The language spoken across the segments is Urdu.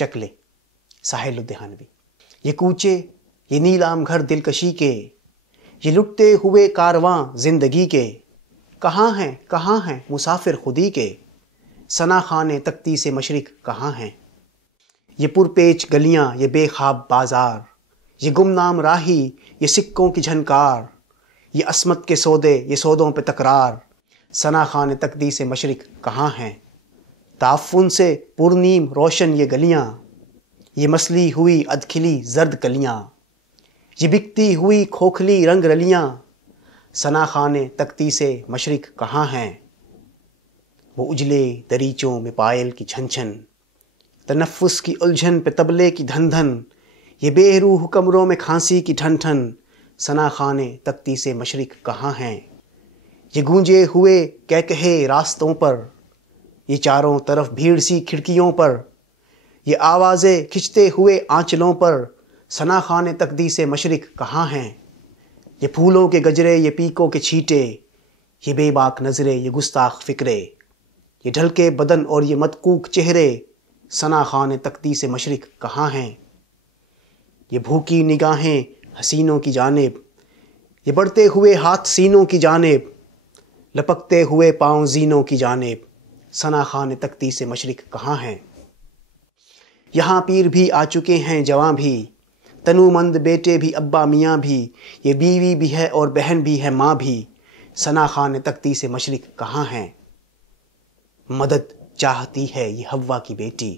چکلے ساحل الدہانوی۔ یہ کوچے، یہ نیلام گھر دلکشی کے، یہ لٹتے ہوئے کارواں زندگی کے، کہاں ہیں مسافر خودی کے، ثنا خانے تختی سے مشرق کہاں ہیں؟ یہ پرپیچ گلیاں، یہ بے خواب بازار، یہ گمنام راہی، یہ سکوں کی جھنکار، یہ عصمت کے سودے، یہ سودوں پہ تکرار، ثنا خانے تختی سے مشرق کہاں ہیں؟ تعفن سے پرنیم روشن یہ گلیاں، یہ مسلی ہوئی ادکھلی زرد کلیاں، یہ بکتی ہوئی کھوکھلی رنگ رلیاں، ثنا خانے تختی سے مشرق کہاں ہیں؟ وہ اجلے دریچوں میں پائل کی چھن چھن، تنفس کی الجھن پہ طبلے کی دھن دھن، یہ بے روح کمروں میں کھانسی کی ٹھن ٹھن، ثنا خانے تختی سے مشرق کہاں ہیں؟ یہ گونجے ہوئے کہکہے راستوں پر، یہ چاروں طرف بھیڑ سی کھڑکیوں پر، یہ آوازیں کھنچتے ہوئے آنچلوں پر، ثنا خانے تختی سے مشرق کہاں ہیں؟ یہ پھولوں کے گجرے، یہ پیکوں کے چھیٹے، یہ بے باک نظریں، یہ گستاخ فکرے، یہ ڈھلکے بدن اور یہ مدقوق چہرے، ثنا خانے تختی سے مشرق کہاں ہیں؟ یہ بھوکی نگاہیں حسینوں کی جانب، یہ بڑھتے ہوئے ہاتھ سینوں کی جانب، لپکتے ہوئے پاؤں زینوں کی جانب، ثنا خانے تختی سے مشرق کہاں ہیں؟ یہاں پیر بھی آ چکے ہیں جواں بھی، تنو مند بیٹے بھی ابا میاں بھی، یہ بیوی بھی ہے اور بہن بھی ہے ماں بھی، ثنا خانے تختی سے مشرق کہاں ہیں؟ مدد چاہتی ہے یہ حوا کی بیٹی،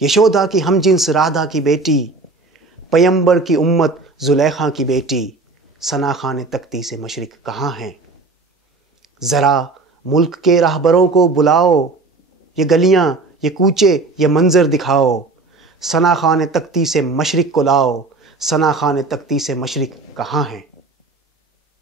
یشودا کی ہم جنس رادھا کی بیٹی، پیمبر کی امت زلیخا کی بیٹی، ثنا خانے تختی سے مشرق کہاں ہیں؟ ذرا ملک کے راہبروں کو بلاؤ، یہ گلیاں، یہ کوچے، یہ منظر دکھاؤ، ثنا خانے تختی سے مشرق کو لاؤ، ثنا خانے تختی سے مشرق کہاں ہیں؟